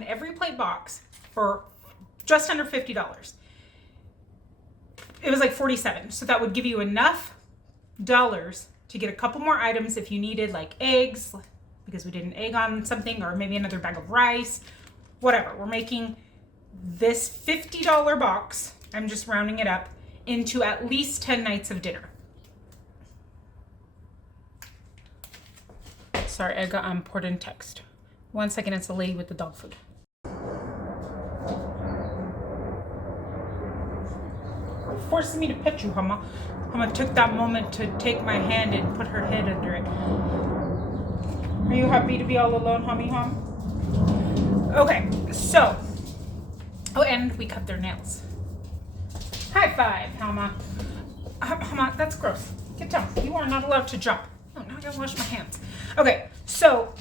an Everyplate box for just under $50. It was like $47. So that would give you enough dollars to get a couple more items if you needed, like eggs, because we did an egg on something, or maybe another bag of rice, whatever. We're making this $50 box, I'm just rounding it up, into at least 10 nights of dinner. Sorry, I got important text. 1 second, it's the lady with the dog food. Forcing me to pet you, Humma. Humma took that moment to take my hand and put her head under it. Are you happy to be all alone, Hummy Hum? Okay, so. Oh, and we cut their nails. High five, Humma. Humma, that's gross. Get down. You are not allowed to jump. Oh, now I gotta wash my hands. Okay, so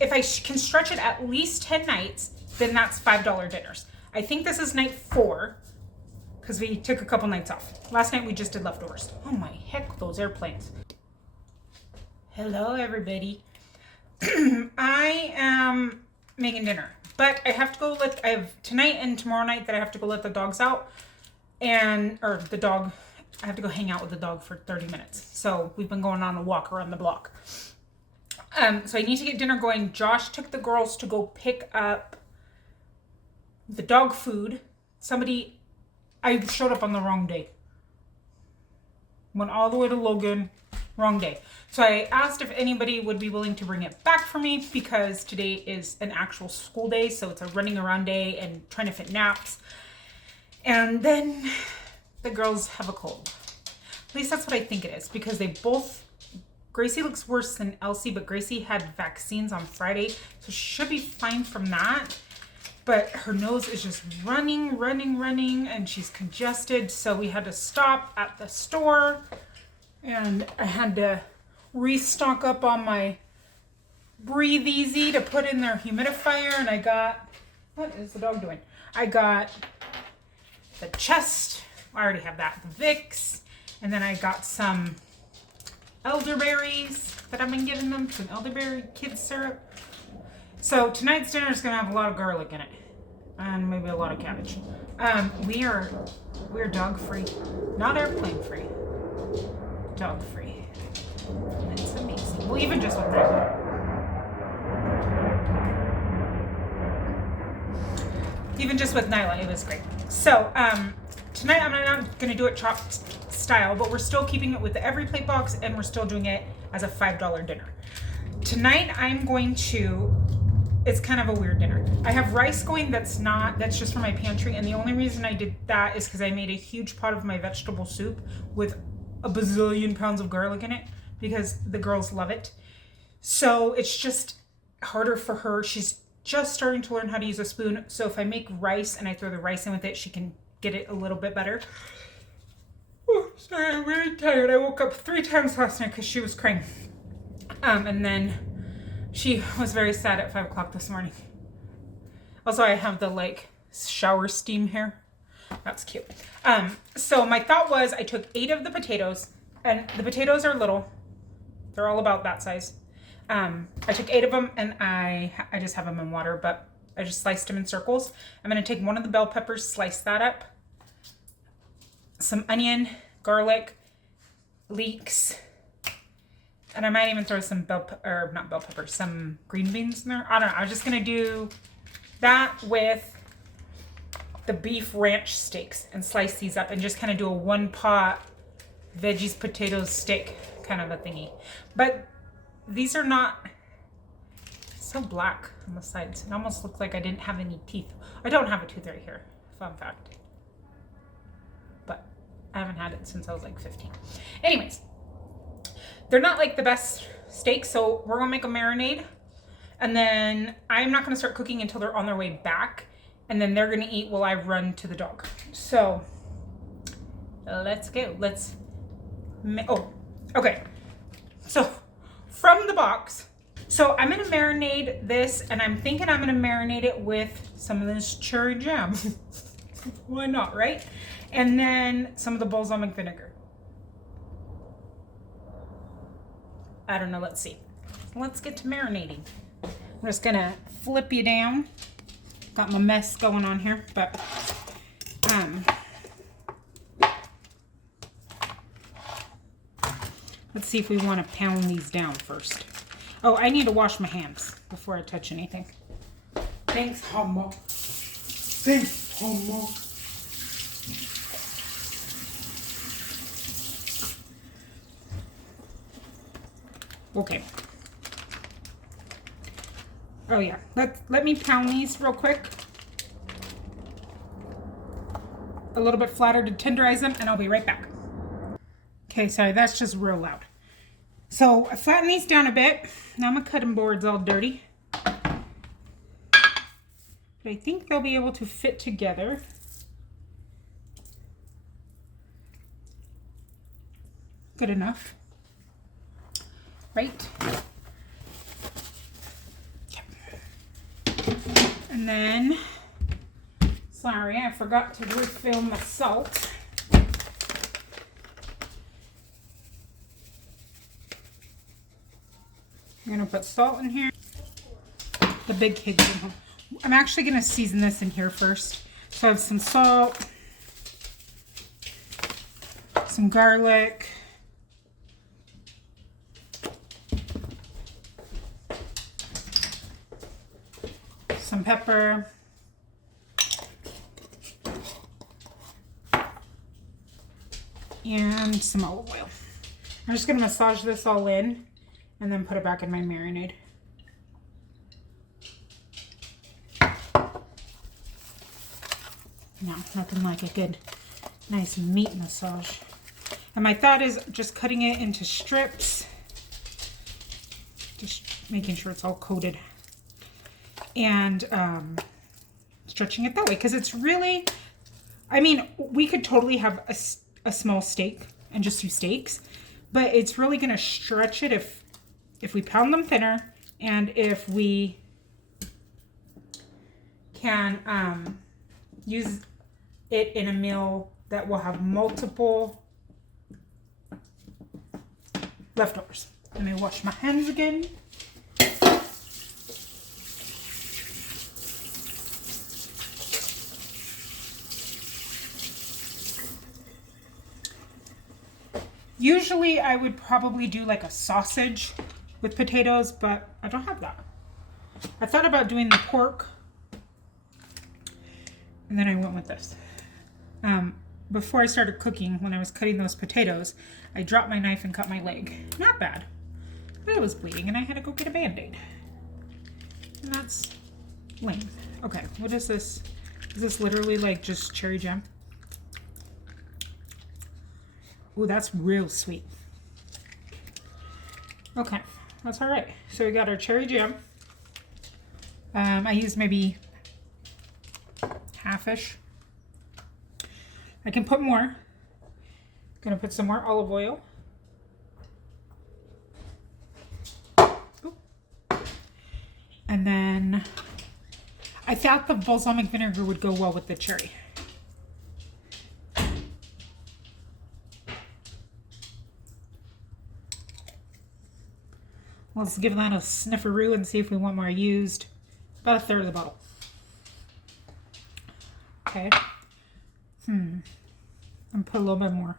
if I can stretch it at least 10 nights, then that's $5 dinners. I think this is night 4, because we took a couple nights off. Last night we just did leftovers. Oh my heck, those airplanes. Hello, everybody. I am making dinner, but I have to go I have tonight and tomorrow night that I have to go let the dogs out, I have to go hang out with the dog for 30 minutes. So we've been going on a walk around the block. So I need to get dinner going. Josh took the girls to go pick up the dog food. I showed up on the wrong day. Went all the way to Logan, wrong day. So I asked if anybody would be willing to bring it back for me, because today is an actual school day. So it's a running around day and trying to fit naps. And then the girls have a cold. At least that's what I think it is, because Gracie looks worse than Elsie, but Gracie had vaccines on Friday, so she should be fine from that. But her nose is just running, and she's congested. So we had to stop at the store, and I had to restock up on my Breathe Easy to put in their humidifier. And I got, what is the dog doing? I got the chest. I already have that. The Vicks. And then I got some elderberries that I've been giving them, some elderberry kid syrup. So tonight's dinner is going to have a lot of garlic in it, and maybe a lot of cabbage. We're dog free, not airplane free, dog free. And it's amazing. Well, even just with Nyla. Even just with Nyla, it was great. So tonight I'm not going to do it chopped style, but we're still keeping it with the Everyplate box, and we're still doing it as a $5 dinner. Tonight it's kind of a weird dinner. I have rice going that's just from my pantry, and the only reason I did that is because I made a huge pot of my vegetable soup with a bazillion pounds of garlic in it, because the girls love it. So it's just harder for her. She's just starting to learn how to use a spoon, so if I make rice and I throw the rice in with it, she can get it a little bit better. Oh, sorry, I'm really tired. I woke up 3 times last night because she was crying. And then she was very sad at 5 o'clock this morning. Also, I have the shower steam here. That's cute. So my thought was I took 8 of the potatoes, and the potatoes are little. They're all about that size. I took 8 of them, and I just have them in water, but I just sliced them in circles. I'm going to take one of the bell peppers, slice that up. Some onion, garlic, leeks, and I might even throw some some green beans in there. I don't know. I was just going to do that with the beef ranch steaks and slice these up and just kind of do a 1-pot veggies, potatoes, steak kind of a thingy. But these are not so black on the sides. It almost looks like I didn't have any teeth. I don't have a tooth right here. Fun fact. But I haven't had it since I was like 15. Anyways, they're not like the best steaks, so we're gonna make a marinade. And then I'm not gonna start cooking until they're on their way back. And then they're gonna eat while I run to the dog. So let's go. Okay. So from the box, so I'm gonna marinate this, and I'm thinking I'm gonna marinate it with some of this cherry jam. Why not, right? And then some of the balsamic vinegar. I don't know, let's see. Let's get to marinating. I'm just gonna flip you down. Got my mess going on here, but let's see if we want to pound these down first. Oh, I need to wash my hands before I touch anything. Thanks, Homo. Thanks, Homo. Okay. Oh yeah, let me pound these real quick. A little bit flatter to tenderize them, and I'll be right back. Okay, sorry, that's just real loud. So I flatten these down a bit. Now my cutting board's all dirty. But I think they'll be able to fit together. Good enough. Right? And then, sorry, I forgot to refill my salt. I'm gonna put salt in here. The big kid's in home. I'm actually gonna season this in here first. So I have some salt, some garlic, some pepper, and some olive oil. I'm just gonna massage this all in and then put it back in my marinade. No, nothing like a good, nice meat massage. And my thought is just cutting it into strips, just making sure it's all coated, and stretching it that way, because it's really, I mean, we could totally have a small steak and just 2 steaks, but it's really going to stretch it if we pound them thinner, and if we can use it in a meal that will have multiple leftovers. Let me wash my hands again. Usually I would probably do like a sausage with potatoes, but I don't have that. I thought about doing the pork, and then I went with this. Before I started cooking, when I was cutting those potatoes, I dropped my knife and cut my leg. Not bad, but it was bleeding and I had to go get a Band-Aid. And that's lame. Okay, what is this? Is this literally like just cherry jam? Ooh, that's real sweet. Okay, that's all right. So we got our cherry jam. I used maybe half-ish. I can put more. Gonna put some more olive oil. Ooh. And then I thought the balsamic vinegar would go well with the cherry. Let's give that a snifferoo and see if we want more used. About 1/3 of the bottle. Okay. And put a little bit more.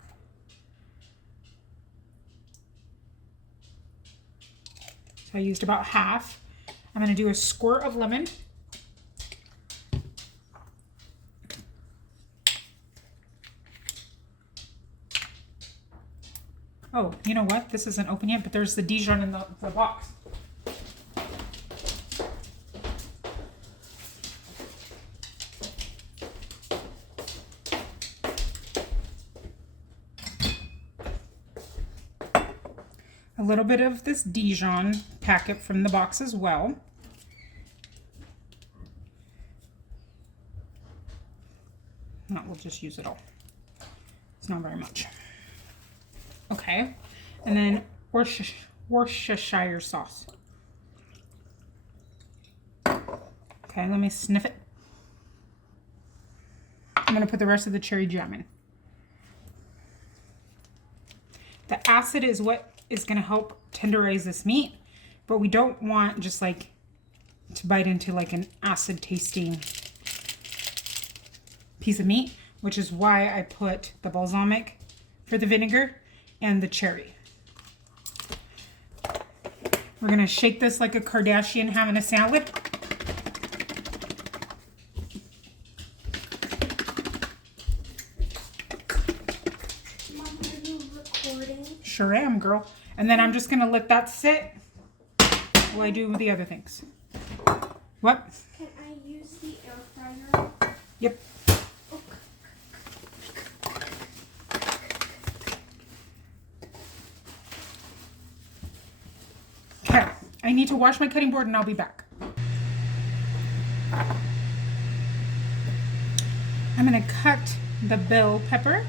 So I used about half. I'm going to do a squirt of lemon. Oh, you know what? This isn't open yet, but there's the Dijon in the box. A little bit of this Dijon packet from the box as well. No, we'll just use it all. It's not very much. Okay, and then Worcestershire sauce. Okay, let me sniff it. I'm going to put the rest of the cherry jam in. The acid is what is going to help tenderize this meat, but we don't want just like to bite into like an acid tasting piece of meat, which is why I put the balsamic for the vinegar and the cherry. We're gonna shake this like a Kardashian having a salad. Mom, are you recording? Sure am, girl. And then I'm just gonna let that sit while I do the other things. What? Can I use the air fryer? Yep. Okay, I need to wash my cutting board and I'll be back. I'm gonna cut the bell pepper.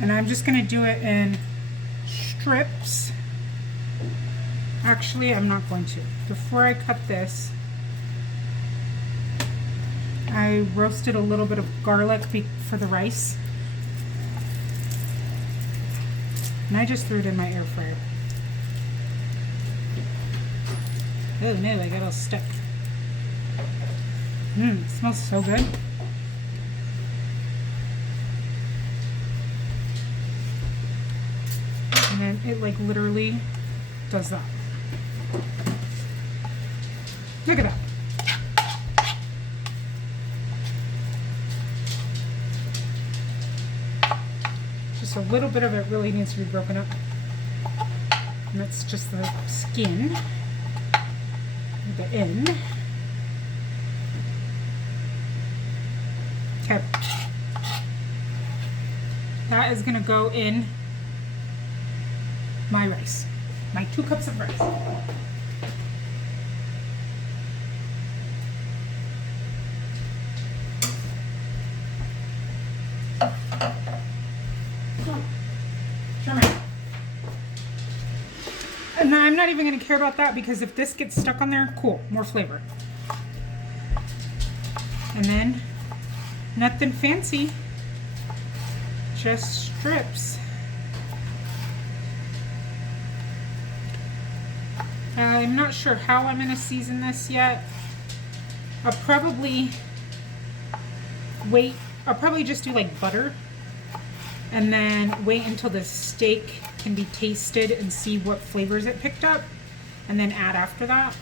And I'm just gonna do it in strips. Actually, I'm not going to. Before I cut this, I roasted a little bit of garlic for the rice. And I just threw it in my air fryer. Oh no, I got all stuck. It smells so good. And then it like literally does that. Look at that. Just a little bit of it really needs to be broken up. And that's just the skin, the end. Okay. That is gonna go in my rice, my 2 cups of rice. And I'm not even going to care about that because if this gets stuck on there, cool, more flavor. And then nothing fancy, just strips. I'm not sure how I'm going to season this yet. I'll probably just do like butter and then wait until the steak can be tasted and see what flavors it picked up and then add after that.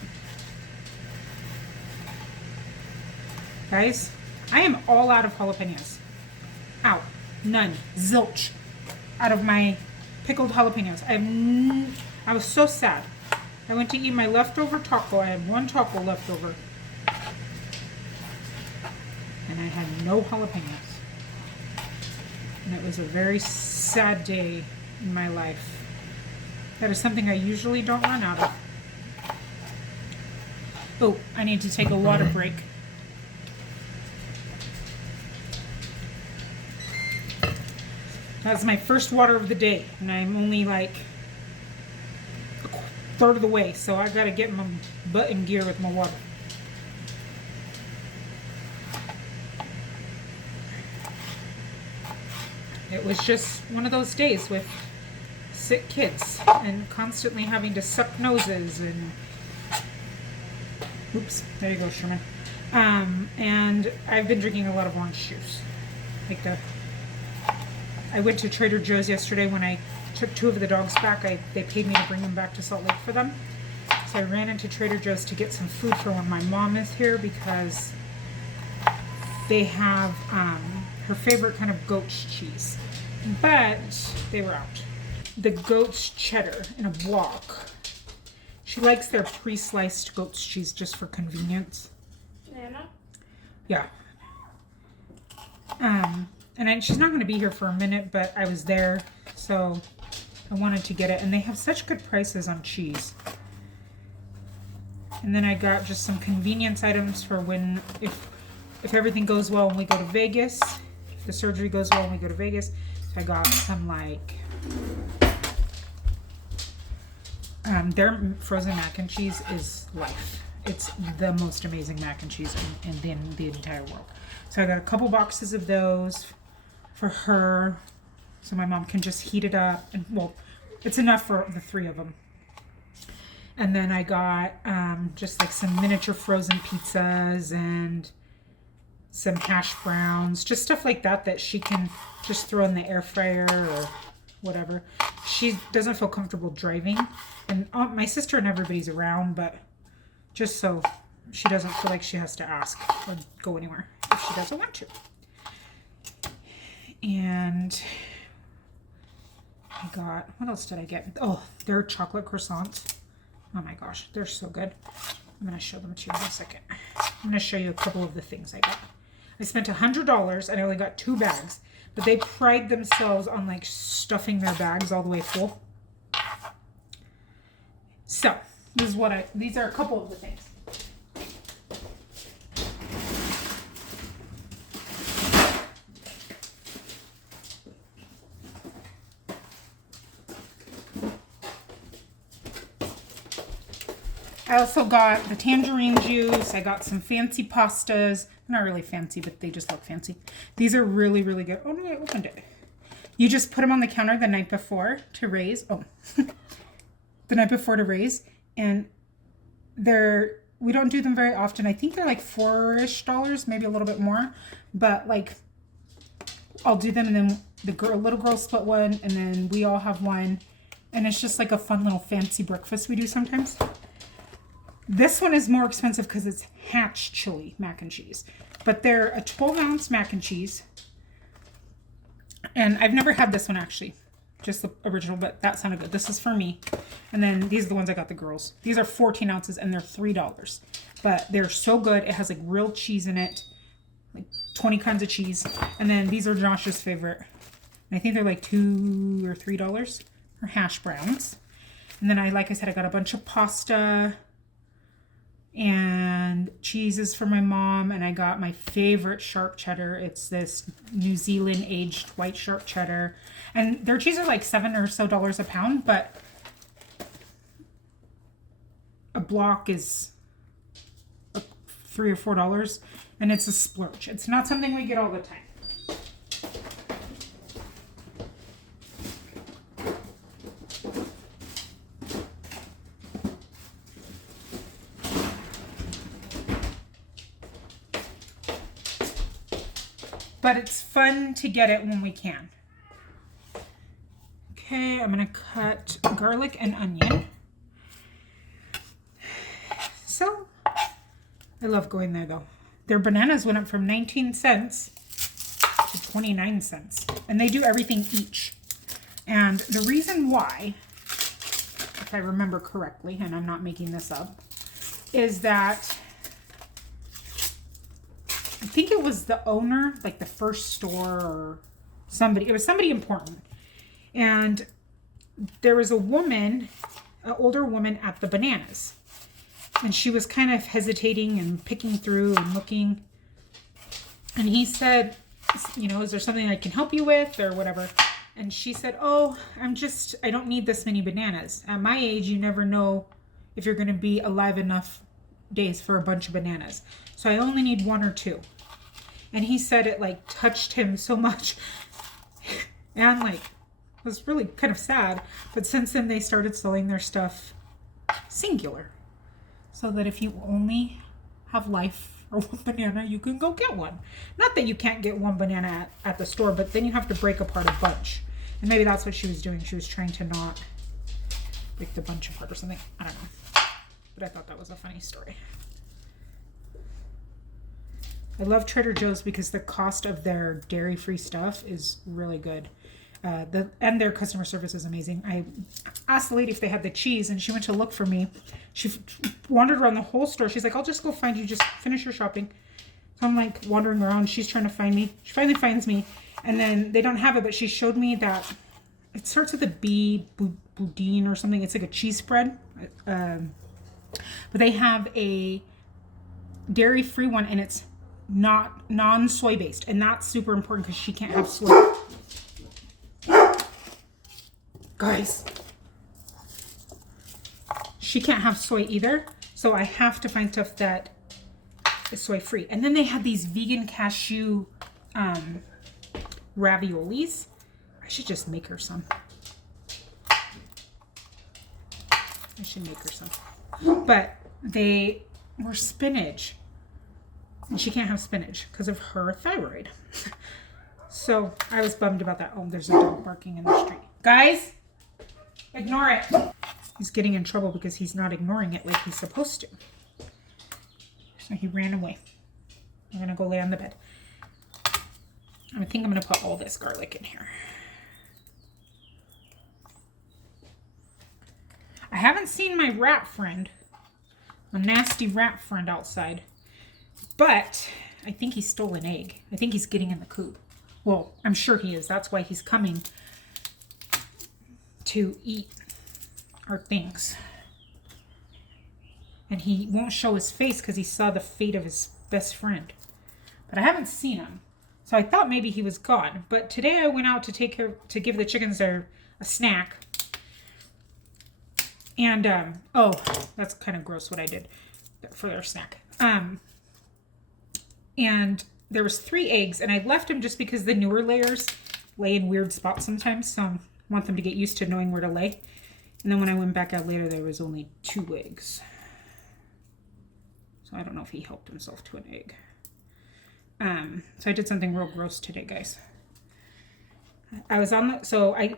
Guys, I am all out of jalapenos. Out. None. Zilch. Out of my pickled jalapenos. I was so sad. I went to eat my leftover taco. I had 1 taco left over. And I had no jalapenos. And it was a very sad day in my life. That is something I usually don't run out of. Oh, I need to take a water break. That's my first water of the day, and I'm only like a third of the way, so I gotta get my butt in gear with my water. It was just one of those days with sick kids and constantly having to suck noses and oops, there you go, Sherman. And I've been drinking a lot of orange juice. I went to Trader Joe's yesterday when I took 2 of the dogs back. They paid me to bring them back to Salt Lake for them. So I ran into Trader Joe's to get some food for when my mom is here because they have her favorite kind of goat's cheese. But they were out. The goat's cheddar in a block. She likes their pre-sliced goat's cheese just for convenience. Nana? Yeah. And she's not going to be here for a minute, but I was there, so I wanted to get it. And they have such good prices on cheese. And then I got just some convenience items for when, if everything goes well when we go to Vegas, if the surgery goes well when we go to Vegas. So I got some like, their frozen mac and cheese is life. It's the most amazing mac and cheese in the entire world. So I got a couple boxes of those for her, so my mom can just heat it up. And well, it's enough for the 3 of them. And then I got just like some miniature frozen pizzas and some hash browns, just stuff like that that she can just throw in the air fryer or whatever. She doesn't feel comfortable driving, and my sister and everybody's around, but just so she doesn't feel like she has to ask or go anywhere if she doesn't want to. And I got, what else did I get? Oh, they're chocolate croissants. Oh my gosh, they're so good. I'm going to show them to you in a second. I'm going to show you a couple of the things I got. I spent $100 and I only got 2 bags, but they pride themselves on like stuffing their bags all the way full. So this is what these are a couple of the things. I also got the tangerine juice. I got some fancy pastas. Not really fancy, but they just look fancy. These are really, really good. Oh no, I opened it. You just put them on the counter the night before to raise. Oh, the night before to raise. And we don't do them very often. I think they're like $4-ish, maybe a little bit more. But like, I'll do them and then little girl split one and then we all have one. And it's just like a fun little fancy breakfast we do sometimes. This one is more expensive because it's Hatch chili mac and cheese. But they're a 12-ounce mac and cheese. And I've never had this one actually. Just the original, but that sounded good. This is for me. And then these are the ones I got the girls. These are 14 ounces and they're $3. But they're so good. It has like real cheese in it. Like 20 kinds of cheese. And then these are Josh's favorite. And I think they're like $2 or $3 for hash browns. And then like I said, I got a bunch of pasta and cheeses for my mom, and I got my favorite sharp cheddar. It's this New Zealand aged white sharp cheddar, and their cheese are like $7 or so a pound, but a block is $3 or $4, and it's a splurge. It's not something we get all the time. But it's fun to get it when we can. Okay, I'm gonna cut garlic and onion. So, I love going there though. Their bananas went up from 19 cents to 29 cents. And they do everything each. And the reason why, if I remember correctly, and I'm not making this up, is that I think it was the owner, like the first store or somebody. It was somebody important. And there was a woman, an older woman at the bananas. And she was kind of hesitating and picking through and looking. And he said, you know, is there something I can help you with or whatever? And she said, oh, I don't need this many bananas. At my age, you never know if you're going to be alive enough days for a bunch of bananas. So I only need 1 or 2. And he said it like touched him so much and like was really kind of sad. But since then they started selling their stuff singular. So that if you only have life for 1 banana, you can go get one. Not that you can't get 1 banana at the store, but then you have to break apart a bunch. And maybe that's what she was doing. She was trying to not break the bunch apart or something. I don't know. But I thought that was a funny story. I love Trader Joe's because the cost of their dairy-free stuff is really good. And their customer service is amazing. I asked the lady if they had the cheese, and she went to look for me. She wandered around the whole store. She's like, I'll just go find you. Just finish your shopping. So I'm like wandering around. She's trying to find me. She finally finds me. And then they don't have it, but she showed me that it starts with a B, boudin or something. It's like a cheese spread. But they have a dairy-free one, and it's not non-soy based, and that's super important because she can't have soy. Guys, she can't have soy either, so I have to find stuff that is soy free. And then they have these vegan cashew raviolis. I should just make her some. I should make her some. but they were spinach. And she can't have spinach because of her thyroid. So I was bummed about that. Oh, there's a dog barking in the street. Guys, ignore it. He's getting in trouble because he's not ignoring it like he's supposed to. So he ran away. I'm going to go lay on the bed. I think I'm going to put all this garlic in here. I haven't seen my rat friend, a nasty rat friend outside, but I think he stole an egg. I think he's getting in the coop. Well, I'm sure he is. That's why he's coming to eat our things. And he won't show his face because he saw the fate of his best friend. But I haven't seen him. So I thought maybe he was gone. But today I went out to give the chickens a snack. And, oh, that's kind of gross what I did for their snack. And there was 3 eggs, and I left them just because the newer layers lay in weird spots sometimes. So I want them to get used to knowing where to lay. And then when I went back out later, there was only 2 eggs. So I don't know if he helped himself to an egg. So I did something real gross today, guys. I was so I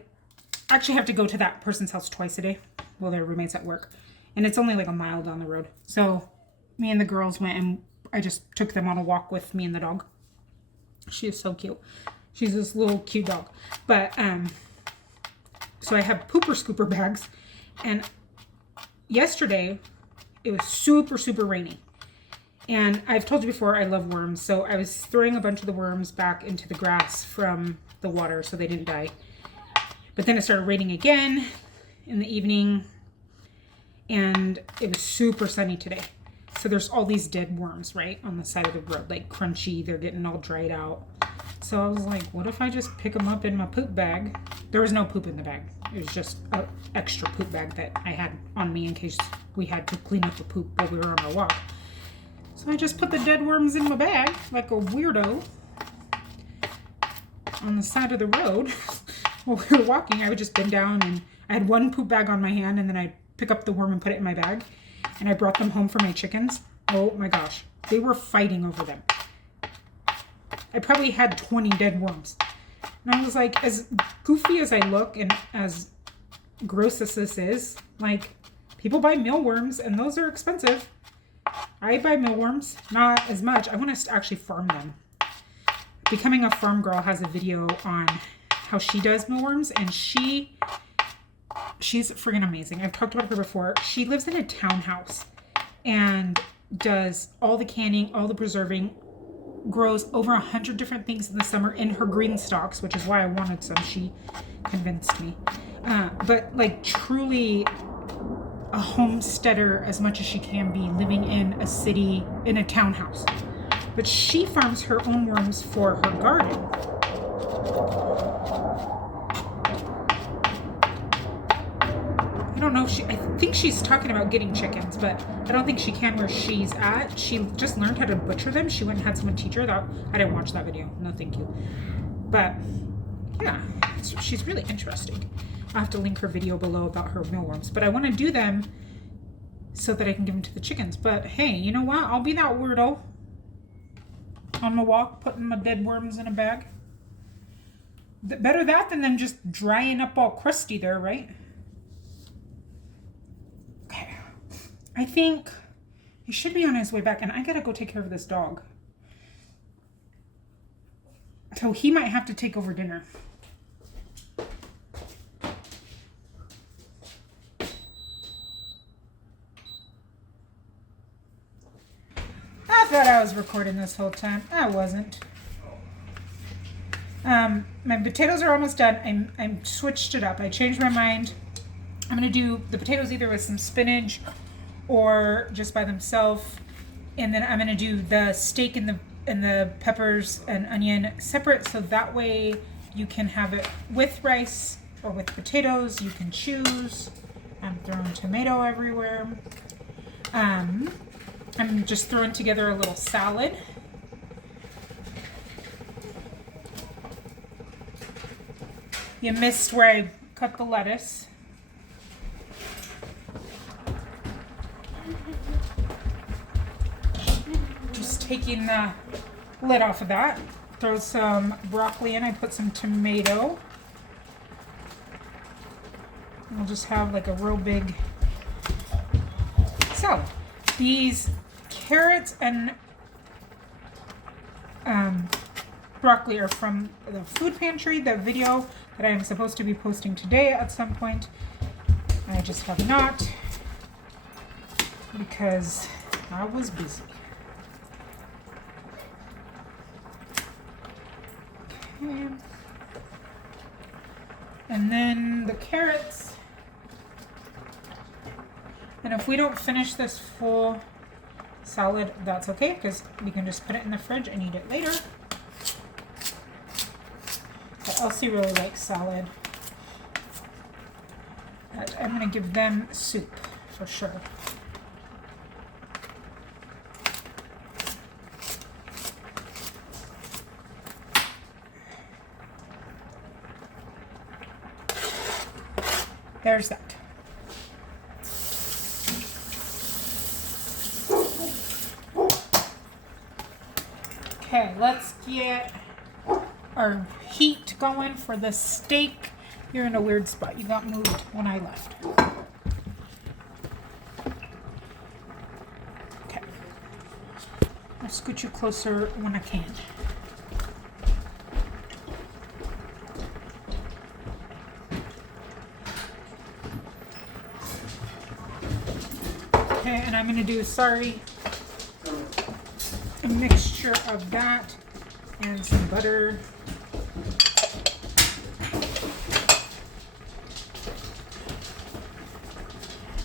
actually have to go to that person's house twice a day. Well, their roommates at work. And it's only like a mile down the road. So me and the girls went and I just took them on a walk with me and the dog. She is so cute. She's this little cute dog. But, so I have pooper scooper bags. And yesterday, it was super, super rainy. And I've told you before, I love worms. So I was throwing a bunch of the worms back into the grass from the water so they didn't die. But then it started raining again in the evening. And it was super sunny today. So there's all these dead worms, right, on the side of the road, like crunchy. They're getting all dried out. So I was like, what if I just pick them up in my poop bag? There was no poop in the bag. It was just an extra poop bag that I had on me in case we had to clean up the poop while we were on our walk. So I just put the dead worms in my bag like a weirdo on the side of the road. While we were walking, I would just bend down and I had one poop bag on my hand and then I'd pick up the worm and put it in my bag. And I brought them home for my chickens. Oh my gosh. They were fighting over them. I probably had 20 dead worms. And I was like, as goofy as I look and as gross as this is, like, people buy mealworms and those are expensive. I buy mealworms, not as much. I want to actually farm them. Becoming a Farm Girl has a video on how she does mealworms, and she's friggin' amazing. I've talked about her before. She lives in a townhouse and does all the canning, all the preserving, grows over 100 different things in the summer in her green stalks, which is why I wanted some. She convinced me. But like truly a homesteader as much as she can be, living in a city, in a townhouse. But she farms her own worms for her garden. I don't know if I think she's talking about getting chickens, but I don't think she can where she's at. She just learned how to butcher them. She went and had someone teach her. I didn't watch that video. No, thank you. But yeah, she's really interesting. I'll have to link her video below about her mealworms. But I want to do them so that I can give them to the chickens. But hey, you know what? I'll be that weirdo on my walk, putting my dead worms in a bag. Better that than them just drying up all crusty there, right? Okay. I think he should be on his way back, and I gotta go take care of this dog. So he might have to take over dinner. I thought I was recording this whole time. I wasn't. My potatoes are almost done. I switched it up. I changed my mind. I'm gonna do the potatoes either with some spinach or just by themselves, and then I'm gonna do the steak and the peppers and onion separate, so that way you can have it with rice or with potatoes. You can choose. I'm throwing tomato everywhere. I'm just throwing together a little salad. You missed where I cut the lettuce. Just taking the lid off of that. Throw some broccoli in. I put some tomato. And we'll just have like a real big salad. These carrots and broccoli are from the food pantry, the video that I am supposed to be posting today at some point. I just have not because I was busy. Okay. And then the carrots. And if we don't finish this full salad, that's okay, because we can just put it in the fridge and eat it later. But Elsie really likes salad. But I'm going to give them soup for sure. There's that. Okay, let's get our heat going for the steak. You're in a weird spot. You got moved when I left. Okay. I'll scoot you closer when I can. Okay, and I'm going to do, a mixture of that and some butter.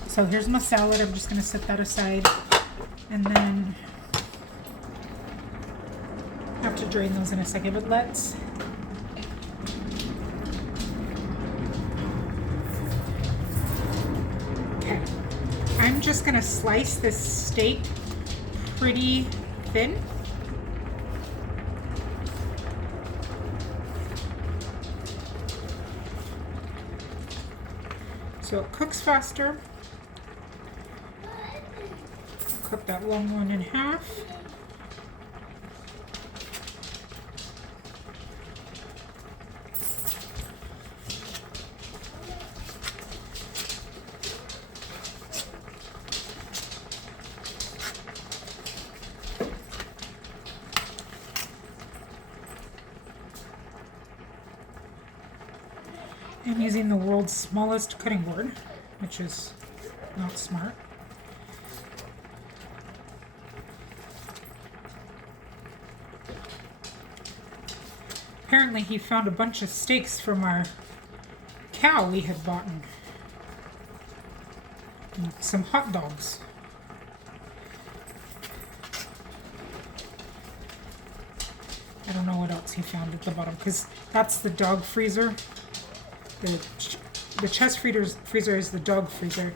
So here's my salad. I'm just going to set that aside, and then I have to drain those in a second, but let's okay. I'm just going to slice this steak pretty thin. So it cooks faster. Cook that long one in half. I'm using the world's smallest cutting board, which is not smart. Apparently he found a bunch of steaks from our cow we had bought, and some hot dogs. I don't know what else he found at the bottom, because that's the dog freezer. The chest freezer is the dog freezer,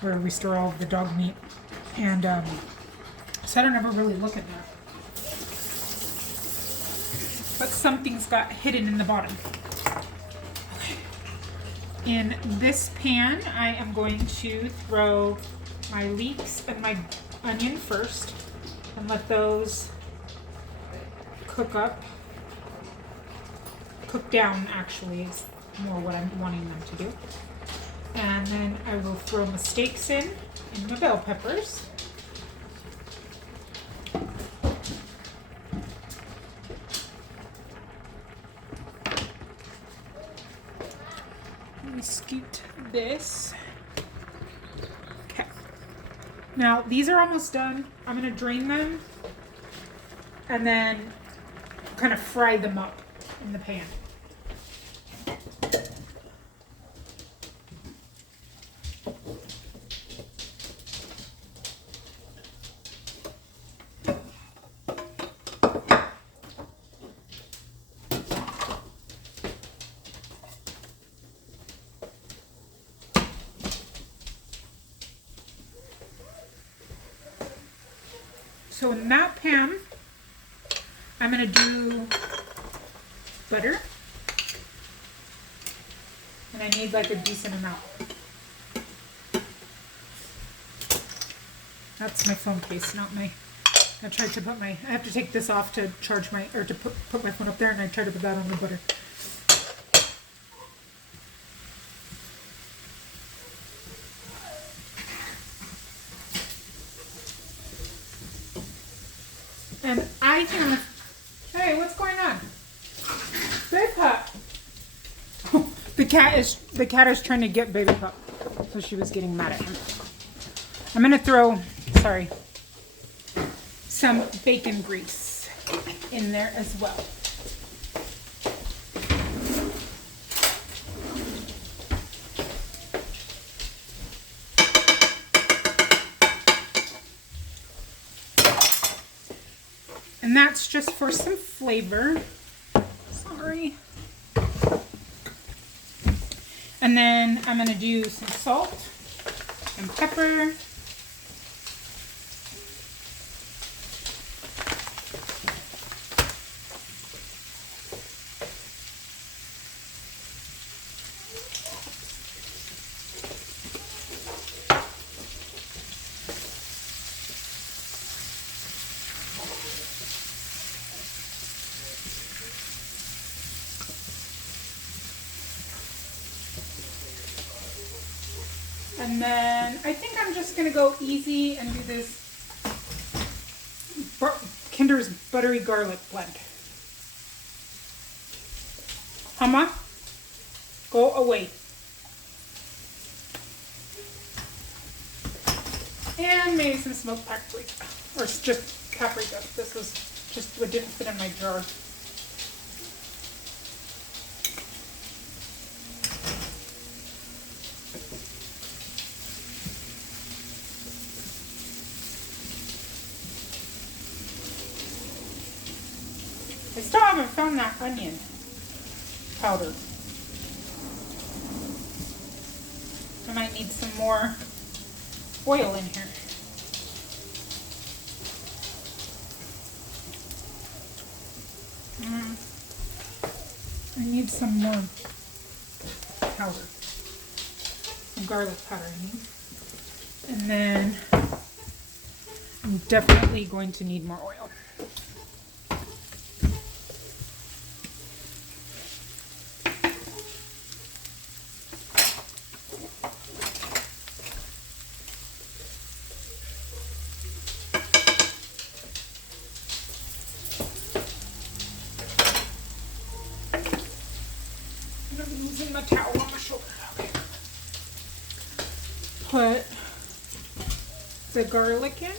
where we store all of the dog meat. And so I don't ever really look at that. But something's got hidden in the bottom. Okay. In this pan, I am going to throw my leeks and my onion first and let those cook down, actually, is more what I'm wanting them to do. And then I will throw my steaks in and my bell peppers. Let me scoot this. Okay. Now these are almost done. I'm going to drain them and then kind of fry them up in the pan. So in that pan, I'm going to do butter, and I need like a decent amount. That's my phone case, not my. I tried to put my. I have to take this off to charge my, or to put my phone up there, and I tried to put that on the butter. And I think. Hey, what's going on? Baby Pup. The cat is trying to get Baby Pup, so she was getting mad at him. I'm gonna throw, sorry, some bacon grease in there as well. And that's just for some flavor. Sorry. And then I'm gonna do some salt and pepper. And then I think I'm just going to go easy and do this Kinder's buttery garlic blend. Mama, go away. And maybe some smoked paprika, or just paprika. This was just what didn't fit in my jar. I still haven't found that onion powder. I might need some more oil in here. I need some more powder. Some garlic powder, I mean. And then I'm definitely going to need more oil. I'm losing my towel on my shoulder. Okay. Put the garlic in.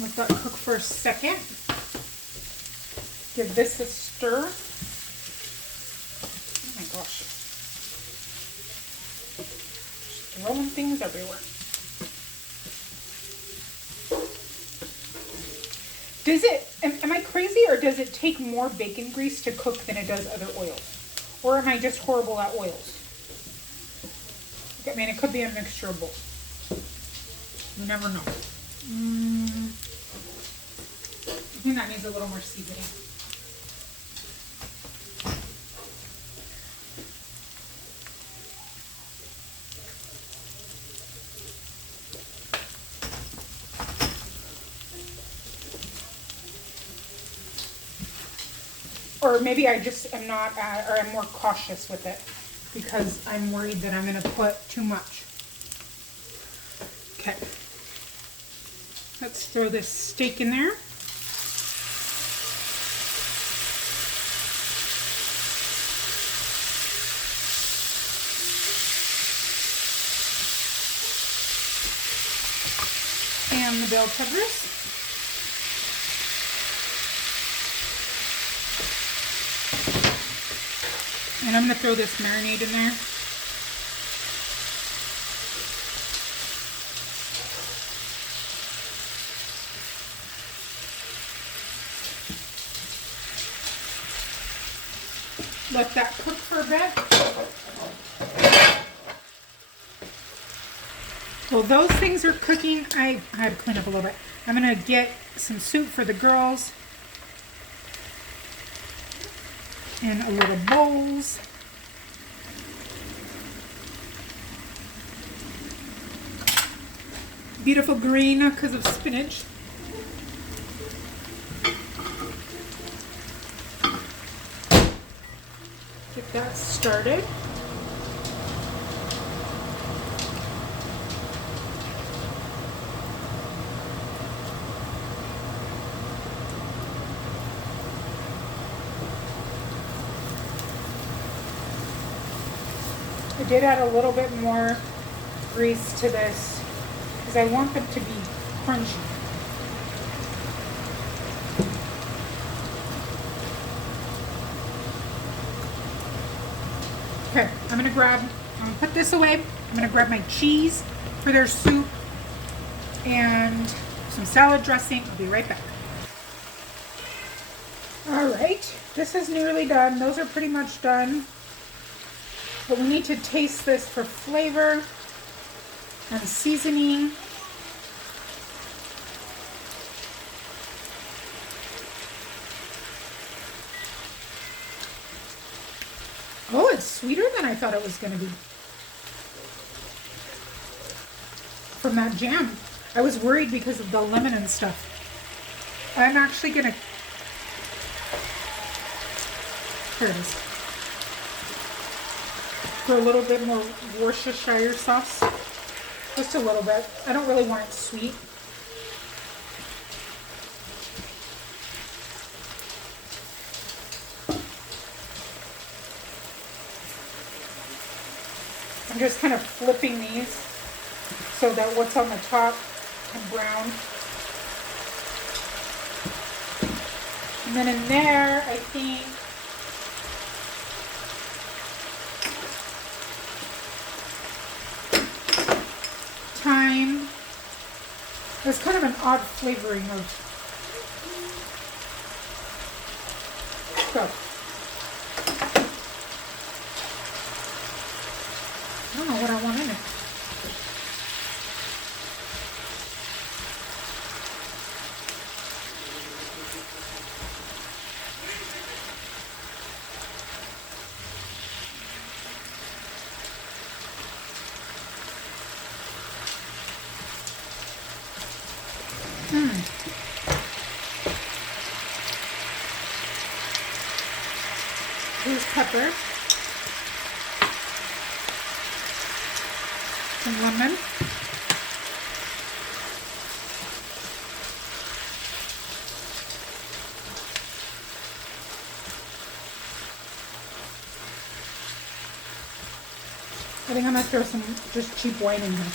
Let that cook for a second. Give this a stir. Oh my gosh. Just throwing things everywhere. Does it, am I crazy, or does it take more bacon grease to cook than it does other oils? Or am I just horrible at oils? I mean, it could be a mixture of both. You never know. I think that needs a little more seasoning. Or maybe I just am not, or I'm more cautious with it because I'm worried that I'm going to put too much. Okay. Let's throw this steak in there. And the bell peppers. And I'm going to throw this marinade in there. Let that cook for a bit. While those things are cooking, I had to clean up a little bit. I'm gonna get some soup for the girls in a little bowls. Beautiful green because of spinach. Get that started. I did add a little bit more grease to this because I want them to be crunchy. Okay, I'm gonna put this away. I'm gonna grab my cheese for their soup and some salad dressing. I'll be right back. All right, this is nearly done. Those are pretty much done. But we need to taste this for flavor and seasoning. Oh, it's sweeter than I thought it was going to be. From that jam. I was worried because of the lemon and stuff. I'm actually going to... Here it is. For a little bit more Worcestershire sauce. Just a little bit. I don't really want it sweet. I'm just kind of flipping these so that what's on the top is brown. And then in there, I think thyme. There's kind of an odd flavoring of stuff. I don't know what I want in it. Here's pepper. Some lemon. I think I'm gonna throw some just cheap wine in here.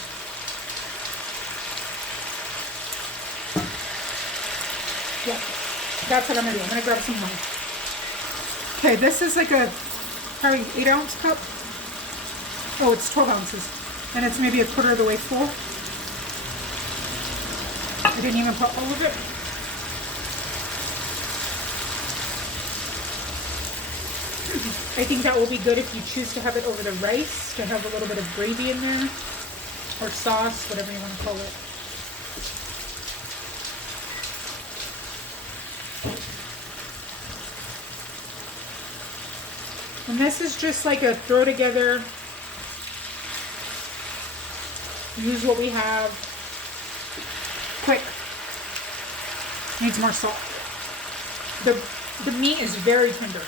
Yeah, that's what I'm gonna do. I'm gonna grab some wine. Okay, this is like a probably 8-ounce cup. Oh, it's 12 ounces. And it's maybe a quarter of the way full. I didn't even put all of it. I think that will be good if you choose to have it over the rice, to have a little bit of gravy in there, or sauce, whatever you want to call it. And this is just like a throw together, use what we have, quick. Needs more salt. The meat is very tender.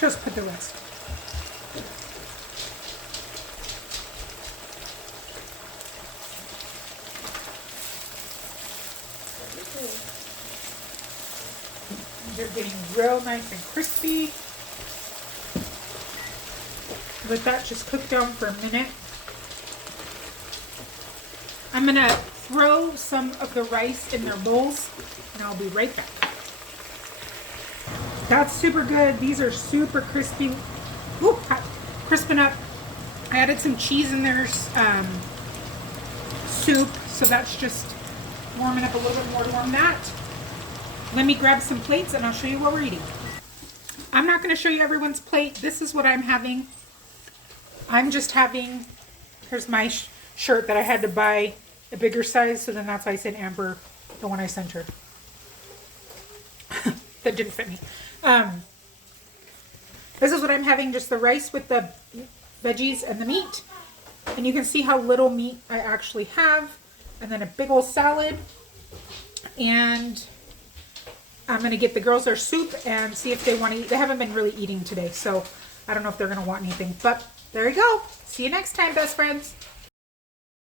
Just put the rest. They're getting real nice and crispy. Let that just cook down for a minute. I'm gonna throw some of the rice in their bowls and I'll be right back. That's super good. These are super crispy. Ooh, crisping up. I added some cheese in their soup, so that's just warming up a little bit more to warm that. Let me grab some plates and I'll show you what we're eating. I'm not going to show you everyone's plate. This is what I'm having. I'm just having, here's my shirt that I had to buy a bigger size, so then that's why I sent Amber the one I sent her. That didn't fit me. This is what I'm having, just the rice with the veggies and the meat. And you can see how little meat I actually have. And then a big old salad. And I'm going to get the girls their soup and see if they want to eat. They haven't been really eating today, so I don't know if they're going to want anything. But there you go. See you next time, best friends.